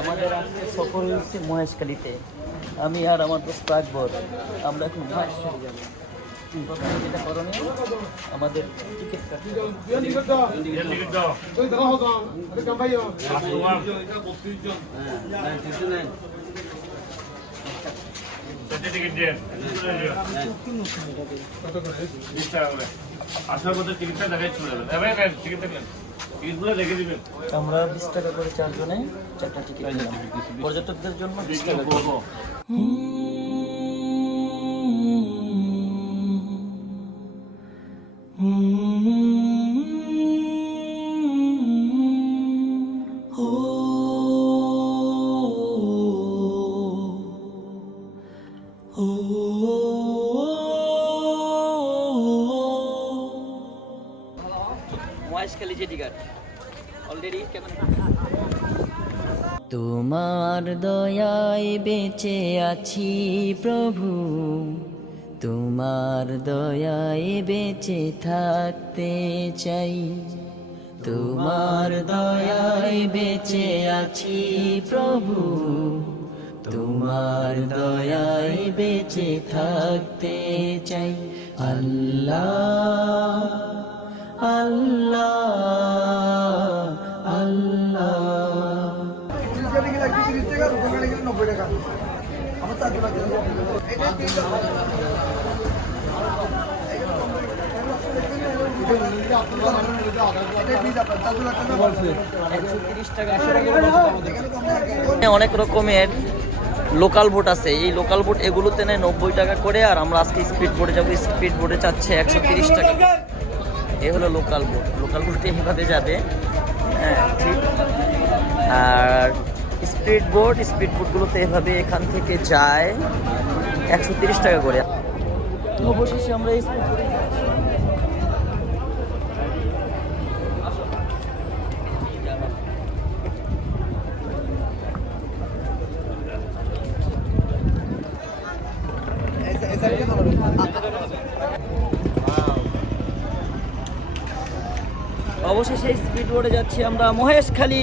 আমাদের আজকে সফর হচ্ছে মহেশখালীতে। আমি আর আমার দোস্ত আকবর আমরা এখন মহেশখালী আমাদের টিকিট কাটতে আসার মধ্যে টিকিটটা দেখাই চলে যাবেন টিকিট দেখলেন টিকিটগুলো দেখে দিবেন আমরা বিশ টাকা করে চারজনে চারটা টিকিট নিলাম পর্যটকদের জন্য বিশ টাকা করে তোমার দয়ায় বেঁচে আছি প্রভু। তোমার দয়ায় বেঁচে থাকতে চাই। তোমার দয়ায় বেঁচে আছি প্রভু। তোমার দয়ায় বেঁচে থাকতে চাই। আল্লাহ অনেক রকমের লোকাল বোট আছে। এই লোকাল বোট এগুলোতে নেয় নব্বই টাকা করে, আর আমরা আজকে স্পিড বোটে যাব। স্পিড বোটে চাচ্ছে একশো তিরিশ টাকা। এ হলো লোকাল বোট লোকাল বোটে এইভাবে যাবে। হ্যাঁ ঠিক। আর স্পিড বোট স্পিড বোটগুলোতে এভাবে এখান থেকে যায়। একশো টাকা করে। অবশেষে আমরা স্পিড বোটে অবশেষে স্পিড বোর্ডে যাচ্ছি আমরা মহেশখালী।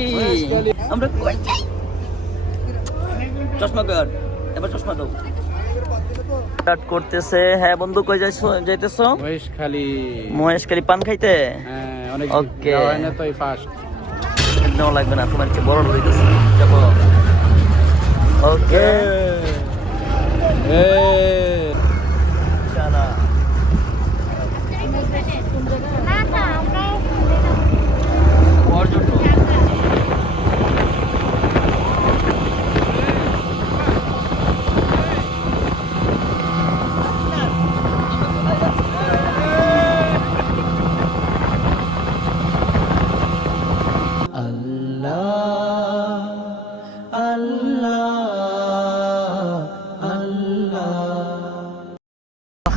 আমরা কই যাই? চশমা কর? এবার চশমা দাও। স্টার্ট করতেছে। হ্যাঁ বন্ধু কই যাইছো যাইতেছো? মহেশখালী। মহেশখালী পান খাইতে? হ্যাঁ অনেক Okay. না তো লাগবে না তোমার চেয়ে বড় হইতেছে যাব। ওকে চালা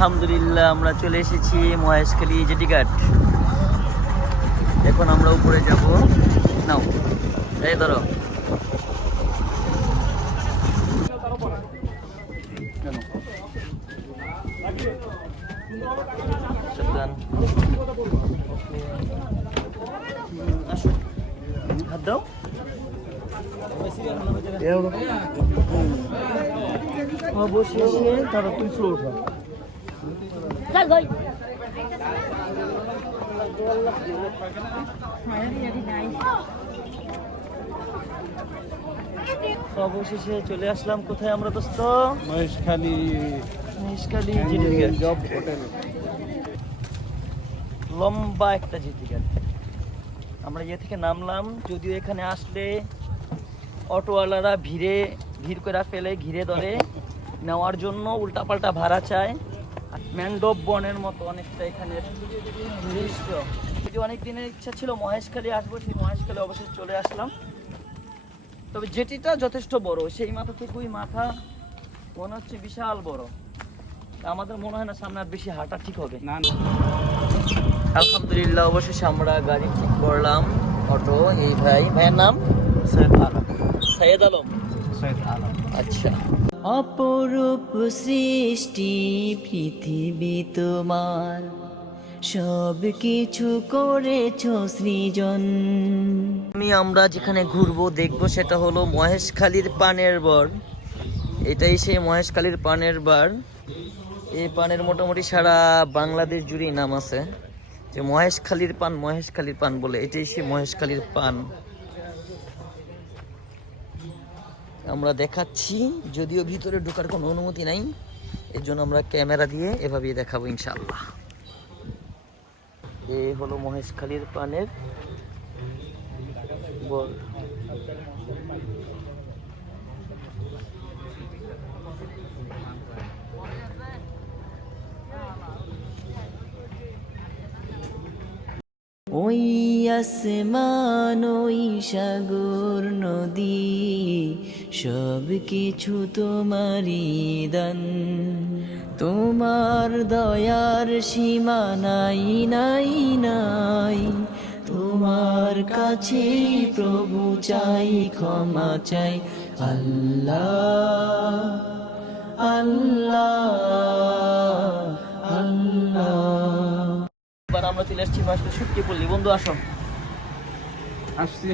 আলহামদুলিল্লাহ আমরা চলে এসেছি মহেশখালী জেটি ঘাট এখন আমরা উপরে যাব। নাও এই ধরো। হাত দাও। অবশেষে তারা তুমি ফ্লোর অবশেষে চলে আসলাম। কোথায় আমরা দোস্ত? মহেশখালী। মহেশখালী জব হোটেল লম্বা একটা জিটি ঘাট আমরা ইয়ে থেকে নামলাম যদিও এখানে আসলে অটোওয়ালারা ভিড়ে ভিড় করে ফেলে ঘিরে ধরে। নেওয়ার জন্য উল্টাপাল্টা ভাড়া চায়। ম্যান্ডব বনের মতো অনেকটা এখানে দৃশ্য অনেক দিনের ইচ্ছা ছিল মহেশখালী আসব সেই মহেশখালী অবশ্যই চলে আসলাম। তবে জেটিটা যথেষ্ট বড় সেই মাথা থেকে ওই মাথা মনে হচ্ছে বিশাল বড়। আমাদের মনে হয় না সামনে আর বেশি হাঁটা ঠিক হবে। না না। আলহামদুলিল্লাহ অবশেষে আমরা গাড়ি ঠিক করলাম। অটো এই ভাই। ভাইয়ের নাম? সৈয়দ আলম। সৈয়দ আলম। সৈয়দ আলম। আচ্ছা। অপরূপ সৃষ্টি, পৃথিবী তোমার। সব কিছু করেছ সৃজন। আমি আমরা যেখানে ঘুরবো, দেখব, সেটা হলো মহেশখালীর পানের বর। এটাই সেই মহেশখালীর পানের বার। এই পানের মোটামুটি সারা বাংলাদেশ জুড়েই নাম আছে। যে মহেশখালীর পান মহেশখালীর পান বলে, এটাই সেই মহেশখালীর পান। আমরা দেখাচ্ছি, যদিও ভিতরে ঢোকার কোনো অনুমতি নাই এর জন্য আমরা ক্যামেরা দিয়ে এভাবেই দেখাবো ইনশাআল্লাহ। এ হলো মহেশখালীর পানের ওই আসমান, ওই সাগর নদী সব কিছু তোমারই দান। তোমার দয়ার সীমা নাই নাই নাই। তোমার কাছে প্রভু চাই, ক্ষমা চাই। আল্লাহ আল্লাহ আল্লাহ। আমরা চলে আসছি মাসটা ছুটকি পড়লি। বন্ধু, আসো। আসছি।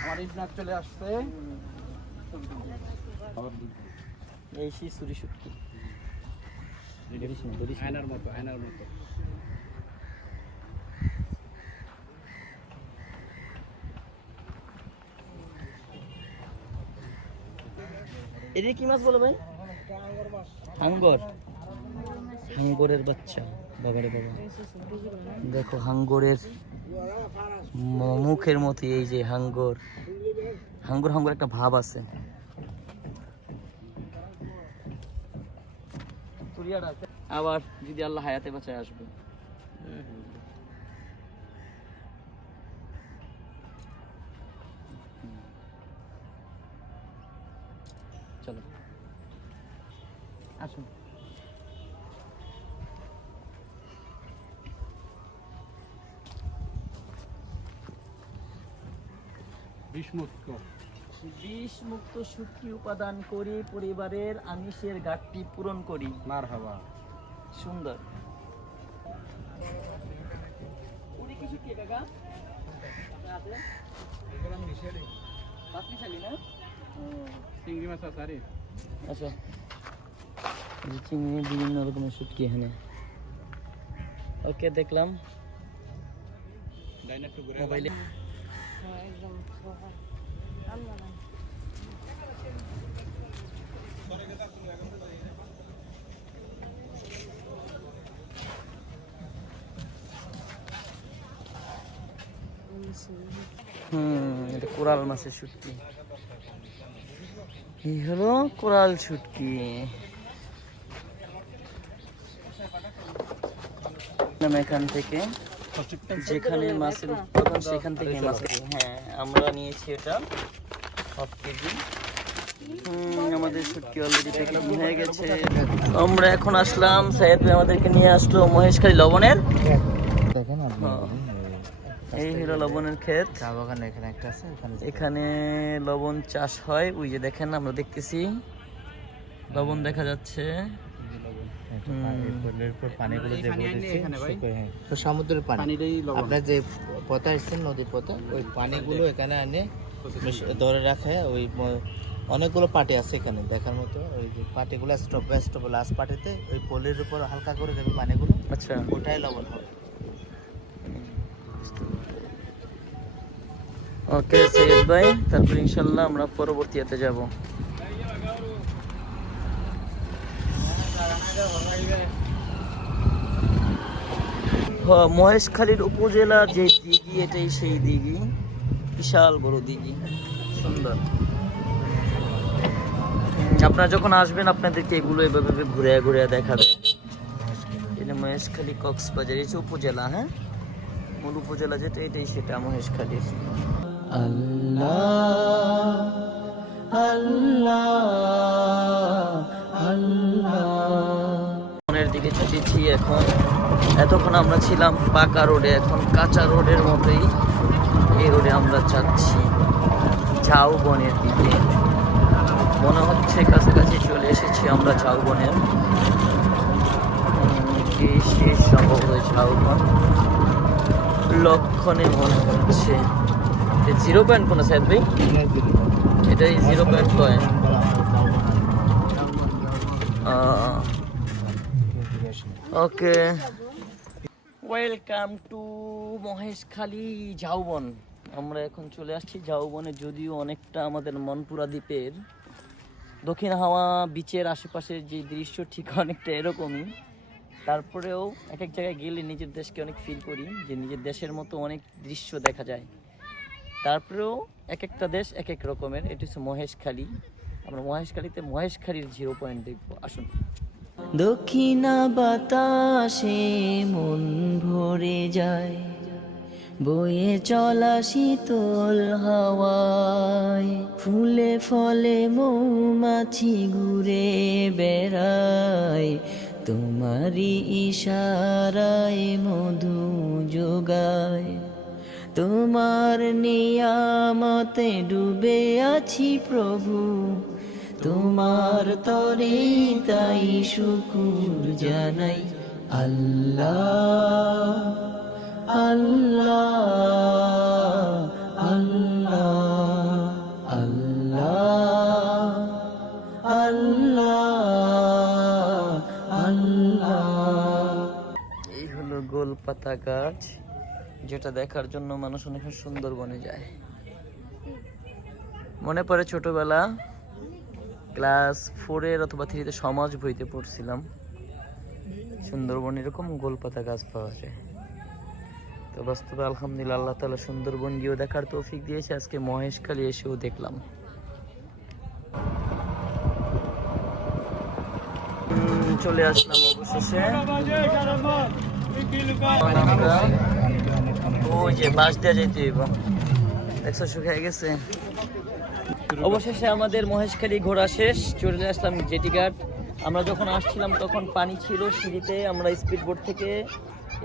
আমার চলে আসছে এই সেই সুরি শুটকি আয়নার মতো আয়নার মতো এটা কি মাছ বলো ভাই? হাঙ্গর। হাঙ্গরের বাচ্চা, বাবারে বাবা। দেখো হাঙ্গরের মুখের মতো এই যে হাঙ্গর। হাঙ্গর হাঙ্গর একটা ভাব আছে। আবার যদি আল্লাহ হায়াতে বাঁচায় আসবে। চলো। আসুন। বিষ্মুক্ত। বিষ মুক্ত সুখী উপাদান করি পরিবারের আমিষের ঘাটতি পূরণ করি। মার হাওয়া সুন্দর কি কাকা? চিংড়ি মাছ আছে আচ্ছা। চিংড়ি বিভিন্ন রকমের শুটকি এখানে। ওকে দেখলাম। ডাইনা হুম এটা কোরাল মাছের শুটকি। এই হলো কোরাল শুটকি। নাম এখান থেকে যেখানে মাছের উৎপাদন সেখান থেকে মাছ হ্যাঁ আমরা নিয়েছি এটা হাফ কেজি। হুম, আমাদের অলরেডি হয়ে গেছে। আমরা এখন আসলাম সাহেব আমাদেরকে নিয়ে আসলো মহেশখালী লবণের। হ্যাঁ। এই হলো লবণের ক্ষেত। চা বাগান এখানে একটা আছে এখানে লবণ চাষ হয়। ওই যে দেখেন আমরা দেখতেছি। লবণ দেখা যাচ্ছে। পানিগুলো যে পানি এখানে ভাই? তো সমুদ্রের পানি। আপনার যে পথে আসছেন নদীর পথে ওই পানিগুলো এখানে এনে ধরে রাখে ওই অনেকগুলো পাটি আছে এখানে দেখার মতো। ওই যে পাটিগুলো স্টপ বাই স্টপ লাস্ট পাটিতে ওই পলির উপর হালকা করে দেবে পানিগুলো। আচ্ছা। ওটাই লবণ হবে। ওকে সৈয়দ ভাই তারপর ইনশাল্লাহ আমরা পরবর্তীতে যাব। মহেশখালীর উপজেলা যে দিঘি, এটাই সেই দিঘি। বিশাল বড় দিঘি। সুন্দর। আপনারা যখন আসবেন, আপনাদেরকে এগুলো এভাবে ঘুরে ঘুরে দেখাবে। এটা মহেশখালী কক্সবাজার যে উপজেলা হ্যাঁ? মূল উপজেলা যেটা, এটাই সেটা মহেশখালীর। আল্লাহ আল্লাহ আল্লাহ। দিকে এখন। এতক্ষণ আমরা ছিলাম পাকা রোডে এখন কাঁচা রোডের মতোই এই রোডে আমরা যাচ্ছি। ঝাউ বনের দিকে। মনে হচ্ছে কাছাকাছি চলে এসেছি আমরা ঝাউ বনের শেষ সম্ভবত ঝাউবন। লক্ষণে মনে হচ্ছে। জিরো পয়েন্ট কোন সাইড ভাই? এটাই zero point point okay welcome to Maheshkhali ঝাউবন আমরা এখন চলে আসছি ঝাউবনে যদিও অনেকটা আমাদের মনপুরা দ্বীপের। দক্ষিণ হাওয়া বিচের আশেপাশের যে দৃশ্য ঠিক অনেকটা এরকমই। তারপরেও এক এক জায়গায় গেলে নিজের দেশকে অনেক ফিল করি, যে নিজের দেশের মতো অনেক দৃশ্য দেখা যায়। তারপরেও এক একটা দেশ এক এক রকমের, এটি হচ্ছে মহেশখালী আমরা মহেশখালীতে মহেশখালীর জিরো পয়েন্ট দেখব। আসুন। দক্ষিণা বাতাসে মন ভরে যায়, বয়ে চলা শীতল হাওয়ায়। ফুলে ফলে মৌমাছি ঘুরে বেড়ায়, তোমারই ইশারায় মধু যোগায়। তোমার নিয়ামতে ডুবে আছি প্রভু তোমার তরে তাই শুকুর জানাই আল্লাহ আল্লাহ আল্লাহ আল্লাহ আল্লাহ আল্লাহ। এই হলো গোলপাতা গাছ, যেটা দেখার জন্য মানুষ অনেক সুন্দরবনে যায়। মনে পড়ে ছোটবেলা? ক্লাস ফোরের অথবা থ্রিতে সমাজ বইতে পড়ছিলাম। সুন্দরবন এরকম গোলপাতা গাছ পাওয়া যায়। তো বাস্তবে আলহামদুলিল্লাহ আল্লাহ তালা সুন্দরবন গিয়েও দেখার তৌফিক দিয়েছে। আজকে মহেশখালী এসেও দেখলাম। চলে আসলাম অবশেষে। ওই যে বাস দেওয়া যেতে দেখছ, শুকিয়ে গেছে। অবশেষে আমাদের মহেশখালী ঘোরা শেষ। চলে আসলাম জেটি ঘাট। আমরা যখন আসছিলাম তখন পানি ছিল সিঁড়িতে। আমরা স্পিড বোট থেকে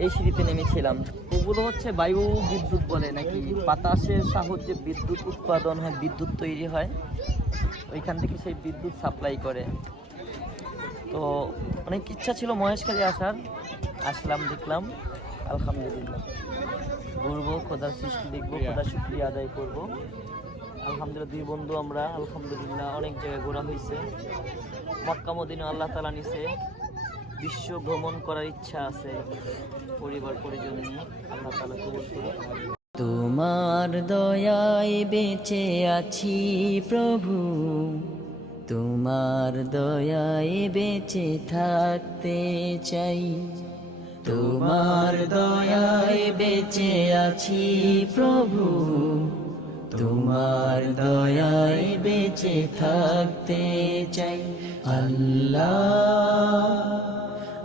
এই সিঁড়িতে নেমেছিলাম। ওগুলো হচ্ছে বায়ু বিদ্যুৎ বলে নাকি? বাতাসের সাহায্যে বিদ্যুৎ উৎপাদন হয় বিদ্যুৎ তৈরি হয়। ওইখান থেকে সেই বিদ্যুৎ সাপ্লাই করে। তো অনেক ইচ্ছা ছিল মহেশখালী আসার। আসলাম দেখলাম আলহামদুলিল্লাহ। ঘুরবো খোদার সৃষ্টি দেখব খোদার শুক্রিয়া আদায় করব। আলহামদুলিল্লাহ, দুই বন্ধু আমরা, আলহামদুলিল্লাহ, অনেক জায়গায় ঘোরা হয়েছে মক্কা মদিনা আল্লাহ তালা নিছে। বিশ্ব ভ্রমণ করার ইচ্ছা আছে পরিবার পরিজন নিয়ে। আল্লাহ তালা কবুল করুন তোমার দয়ায় বেঁচে আছি প্রভু। তোমার দয়ায় বেঁচে থাকতে চাই। তোমার দয়ায় বেঁচে আছি প্রভু। তোমার দয়ায় বেঁচে থাকতে চাই। আল্লাহ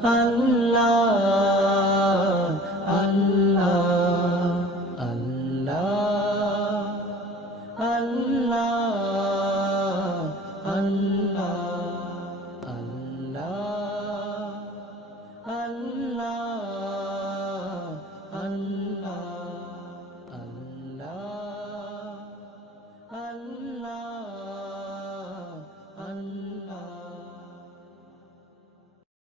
আল্লাহ আল্লাহ।